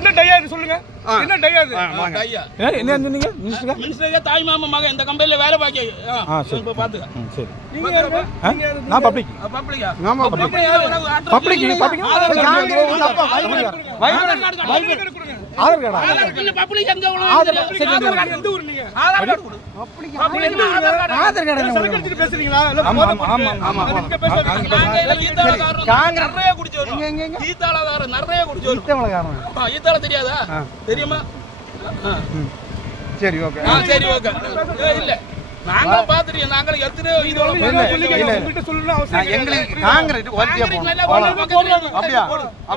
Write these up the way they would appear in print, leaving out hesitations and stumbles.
என்ன டையாது சொல்லுங்க. என்ன டையாது? என்ன சொன்னீங்க? மினிஸ்டருக்கு தாய் மாமா மகன் இந்த கம்பெனில வேலை பாக்கி. இப்ப பாத்துக்க. சரி. நீங்க யாரு? நான் பப்ளிக். பப்ளிக்கா? ஆமா பப்ளிக். பப்ளிக். ஆதார் கார்டா? இல்ல பப்ளிக் எங்க உள்ள? ஆதார் கார்டு எந்த ஊர் நீங்க? ஆதார் கார்டு கொடு. பப்ளிக் ஆதார் கார்டு சரக்கு அடிச்சிட்டு பேசுறீங்களா? இல்ல ஆமா. நீங்க பேசுறீங்க. காங்கிரஸ் நிறைய குடிச்சோம். ஈத்தாளகார நிறைய குடிச்சோம். ஈத்தாளகாரன். ஈத்தாள தெரியாதா? தெரியுமா? சரி ஓகே. சரி ஓகே. இல்ல நாங்க பாத்துறீங்க. நாங்க எத்தனை இதோட உங்ககிட்ட சொல்லணும் அவசியம் எங்களுக்கு காங்கிரஸ் குவாலிட்டியா போடணும். அப்படியே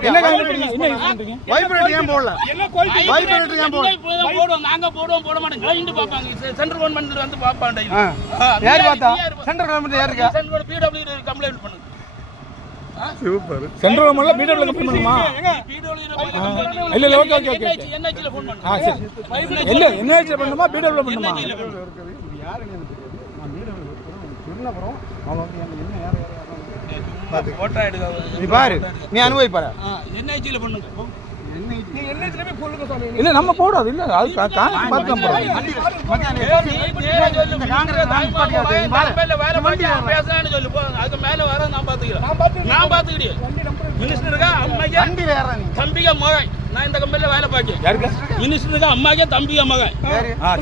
என்ன காங்கிரஸ் என்ன யூஸ் பண்றீங்க? வைப்ரேட்டர் ஏன் போடல? என்ன குவாலிட்டி? வைப்ரேட்டர் ஏன் போடல? போடுவோம். நாங்க போட மாட்டோம். கிளைண்ட் பாப்பாங்க. சென்ட்ரல் கவர்மெண்ட் வந்து பாப்பாங்க. யார் பார்த்தா? சென்ட்ரல் கவர்மெண்ட் யார் இருக்கா? சென்ட்ரல் பிடபிள்யூ கம்ப்ளைன்ட் பண்ணுங்க. சூப்பர். சென்ட்ரல் கவர்மெண்ட்ல பிடபிள்யூ கம்ப்ளைன்ட் பண்ணுமா? இல்ல ஓகே. என்ஹெச்ல ஃபோன் பண்ணுங்க. சரி. இல்ல என்ஹெச்ல பண்ணுமா? பிடபிள்யூ பண்ணுமா? யாரு நான் பிடபிள்யூ சொன்ன அப்புறம் அவங்க வந்து என்ன யார் போட்டோ எடுங்க. நீ பாரு, நீ அனுபவி பாரு. என்ஹெச்ல பண்ணுங்க. நீ என்னைக்குமே சொல்லுங்க சாமி. இல்ல நம்ம போடாது. இல்ல அது காங்கிரஸ் பார்த்து தான் போறோம். பேசுறான்னு சொல்லு போ. அதுக்கு மேல வர நான் பாத்துக்கிறேன். மினிஸ்டருக்கா அம்மாக்கே வண்டி வேற நீ தம்பிக மகன். நான் இந்த கம்பெனில வேலை பாக்கேன். யாருக்கு? மினிஸ்டருக்கா அம்மாக்கே தம்பிக மகன்.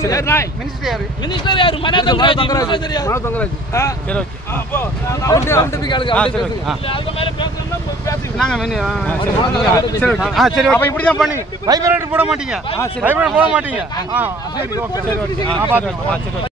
சரி. நாய் மினிஸ்டர் யாரு? மினிஸ்டர் யாரு? மனோதங்கராஜ் தெரியாது. மனோதங்கராஜ். சரி ஓகே. போ. அவர்ட்ட போய் கேளுங்க. சரி. அதுக்கு மேல பேசணும்னா பேசுங்க. நாங்க சரி. அப்ப இப்படி தான் பண்ணி வைப்ரேட்டர் போட மாட்டீங்க. வைப்ரேட்டர் போட மாட்டீங்க. சரி ஓகே. சரி. பாத்துறேன்.